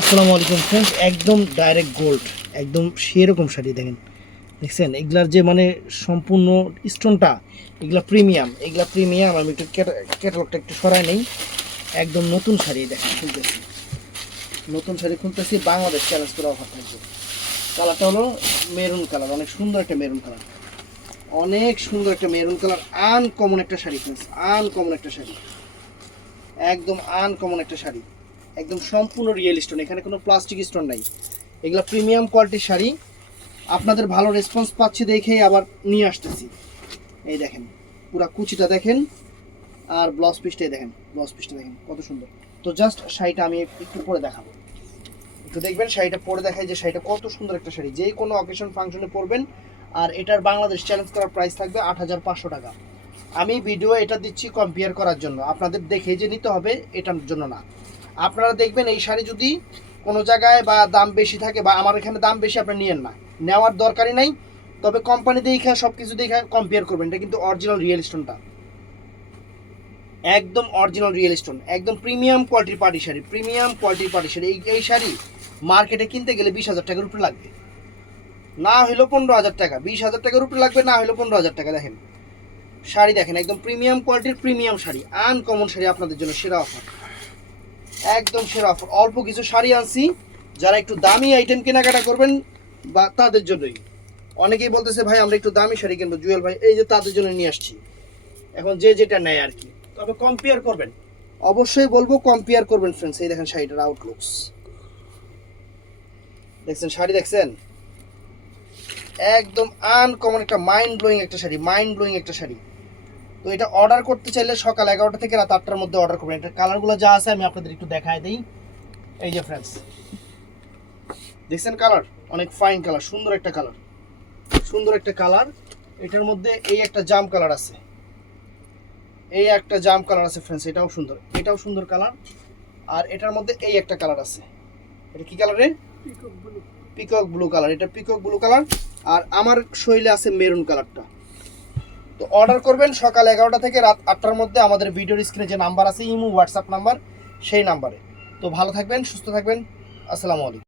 আসসালামু আলাইকুম ফ্রেন্ডস, একদম ডাইরেক্ট গোল্ড, একদম সেরকম শাড়ি দেখেন, দেখছেন এগুলার যে মানে সম্পূর্ণ স্টোনটা, এগুলা প্রিমিয়াম, এগুলা প্রিমিয়াম। আমি একটু ক্যাটালগটা একটু সরাই নেই। একদম নতুন শাড়ি দেখেন, খুলতেছি, নতুন শাড়ি খুলতেছি, বাংলাদেশ চ্যালেঞ্জ করে অফার থাকবে। কালারটা হলো মেরুন কালার, অনেক সুন্দর একটা মেরুন কালার, অনেক সুন্দর একটা মেরুন কালার, আনকমন একটা শাড়ি ফ্রেন্ডস, আনকমন একটা শাড়ি, একদম আনকমন একটা শাড়ি, একদম সম্পূর্ণ রিয়েল স্টোন, এখানে কোনো প্লাস্টিক স্টোন নাই। এগুলো প্রিমিয়াম কোয়ালিটির শাড়ি, আপনাদের ভালো রেসপন্স পাচ্ছি দেখেই আবার নিয়ে আসতেছি। এই দেখেন পুরা কুচিটা দেখেন, আর ব্লাউজ পিসটাই দেখেন, ব্লাউজ পিসটা দেখেন কত সুন্দর। তো জাস্ট শাড়িটা আমি একটু পরে দেখাবো, একটু দেখবেন শাড়িটা পরে দেখাই যে শাড়িটা কত সুন্দর একটা শাড়ি, যে কোনো অকেশন ফাংশনে পরবেন। আর এটার বাংলাদেশ চ্যালেঞ্জ করার প্রাইস থাকবে ৮৫০০ টাকা। আমি ভিডিও এটা দিচ্ছি কম্পেয়ার করার জন্য, আপনাদের দেখে যে নিতে হবে এটার জন্য না। আপনারা দেখবেন এই শাড়ি যদি কোনো জায়গায় বা দাম বেশি থাকে, বা আমার এখানে দাম বেশি, আপনি নিয়েন না, নেওয়ার দরকারই নাই। তবে কোম্পানি দেখে সব কিছু দেখে কম্পেয়ার করবেন, এটা কিন্তু অরিজিনাল রিয়েল স্টোনটা, একদম অরিজিনাল রিয়েল স্টোন, একদম প্রিমিয়াম কোয়ালিটির পার্টি শাড়ি, প্রিমিয়াম কোয়ালিটির পার্টি শাড়ি। এই শাড়ি মার্কেটে কিনতে গেলে ২০,০০০ টাকার উপরে লাগবে, না হলেও ১৫,০০০ টাকা, ২০,০০০ টাকার উপরে লাগবে, না হলেও ১৫,০০০ টাকা। দেখেন শাড়ি দেখেন, একদম প্রিমিয়াম কোয়ালিটির প্রিমিয়াম শাড়ি, আনকমন শাড়ি, আপনাদের জন্য সেরা অফার, একদম সেরা অফার। অল্প কিছু শাড়ি আনছি, যারা একটু দামি আইটেম কেনাকাটা করবেন বা তাদের জন্যই। অনেকেই বলতেছে ভাই আমরা একটু দামি শাড়ি কিনবো, জুয়েল ভাই, এই যে তাদের জন্য নিয়ে আসছি। এখন যে যেটা নেয় আর কি, তবে কম্পেয়ার করবেন, অবশ্যই বলবো কম্পেয়ার করবেন ফ্রেন্ডস। এই দেখেন শাড়িটার আউটলুকস দেখছেন, শাড়ি দেখছেন, একদম আনকমন একটা মাইন্ড ব্লোয়িং একটা শাড়ি, মাইন্ড ব্লোয়িং একটা শাড়ি। তো এটা অর্ডার করতে চাইলে সকাল ১১টা থেকে রাত ৮টার মধ্যে অর্ডার করবেন। এটা কালারগুলো যা আছে আমি আপনাদের একটু দেখায় দিই। এই যে ফ্রেন্ডস দেখছেন কালার, অনেক ফাইন কালার, সুন্দর একটা কালার, সুন্দর একটা কালার। এটার মধ্যে এই একটা জাম কালার আছে, এই একটা জাম কালার আছে ফ্রেন্ডস, এটাও সুন্দর, এটাও সুন্দর কালার। আর এটার মধ্যে এই একটা কালার আছে, এটা কি কালারে? পিকক ব্লু কালার, এটা পিকক ব্লু কালার। আর আমার শৈলে আছে মেরুন কালারটা। তো অর্ডার করবেন সকাল ১১টা থেকে রাত ৮টার মধ্যে, আমাদের ভিডিওর স্ক্রিনে যে নাম্বার আছে ইমো হোয়াটসঅ্যাপ নাম্বার, সেই নাম্বারে। তো ভালো থাকবেন, সুস্থ থাকবেন, আসসালামু আলাইকুম।